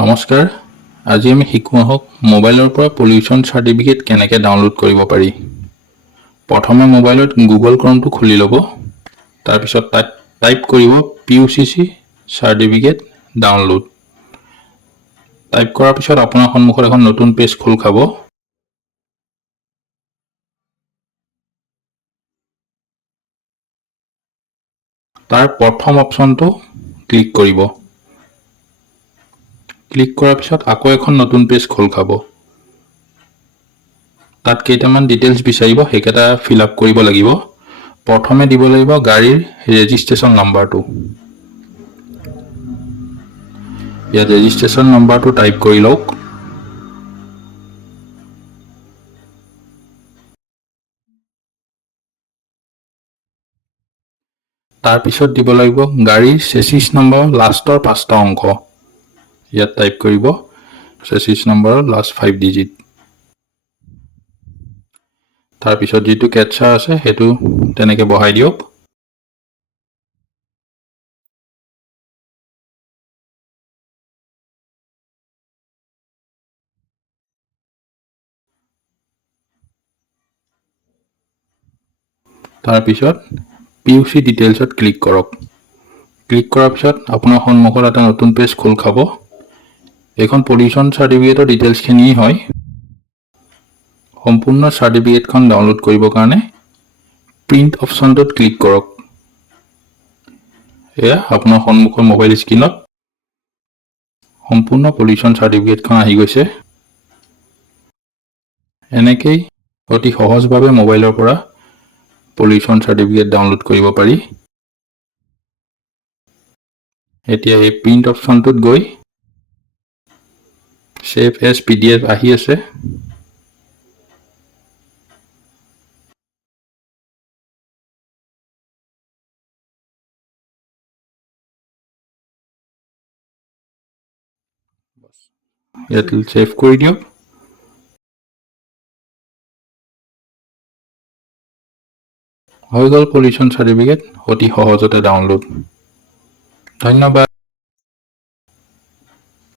নমস্কাৰ, আজি আমি শিকো আহক মোবাইলৰ পৰা পলিউশ্যন চাৰ্টিফিকেট কেনেকৈ ডাউনলোড কৰিব পাৰি। প্ৰথমে মোবাইলত গুগল ক্ৰমটো খুলি ল'ব। তাৰপিছত তাত টাইপ কৰিব PUCC চাৰ্টিফিকেট ডাউনলোড। টাইপ কৰাৰ পিছত আপোনাৰ সন্মুখত এখন নতুন পেজ খোল খাব। তাৰ প্ৰথম অপশ্যনটো ক্লিক কৰিব। ক্লিক কৰাৰ পিছত আকৌ এখন নতুন পেজ খোল খাব। তাত কেইটামান ডিটেইলছ বিচাৰিব, সেইকেইটা ফিল আপ কৰিব লাগিব। প্ৰথমে দিব লাগিব গাড়ীৰ ৰেজিষ্ট্ৰেশ্যন নাম্বাৰটো। ইয়াত ৰেজিষ্ট্ৰেশ্যন নাম্বাৰটো টাইপ কৰি লওক। তাৰপিছত দিব লাগিব গাড়ীৰ চেচিছ নম্বৰ লাষ্টৰ 5টা অংক। ইয়াত টাইপ কৰিব চেচিছ নম্বৰৰ লাষ্ট 5 ডিজিট। তাৰপিছত যিটো কেপচা আছে সেইটো তেনেকৈ বহাই দিয়ক। তাৰপিছত PUC ডিটেইলছত ক্লিক কৰক। ক্লিক কৰাৰ পিছত আপোনাৰ সন্মুখত এটা নতুন পেজ খোল খাব। এইখন পলিউশ্যন চাৰ্টিফিকেটৰ ডিটেইলছখিনিয়ে হয়। সম্পূৰ্ণ চাৰ্টিফিকেটখন ডাউনলোড কৰিবৰ কাৰণে প্ৰিণ্ট অপশ্যনটোত ক্লিক কৰক। এয়া আপোনাৰ সন্মুখৰ মোবাইল স্ক্ৰীনত সম্পূৰ্ণ পলিউশ্যন চাৰ্টিফিকেটখন আহি গৈছে। এনেকেই অতি সহজভাৱে মোবাইলৰ পৰা পলিউশ্যন চাৰ্টিফিকেট ডাউনলোড কৰিব পাৰি। এতিয়া এই প্ৰিণ্ট অপশ্যনটোত গৈ ছেভ এজ PDF আহি আছে। ইয়াত ছেভ কৰি দিয়ক। হৈ গ'ল পলিউশ্যন চাৰ্টিফিকেট অতি সহজতে ডাউনলোড। ধন্যবাদ।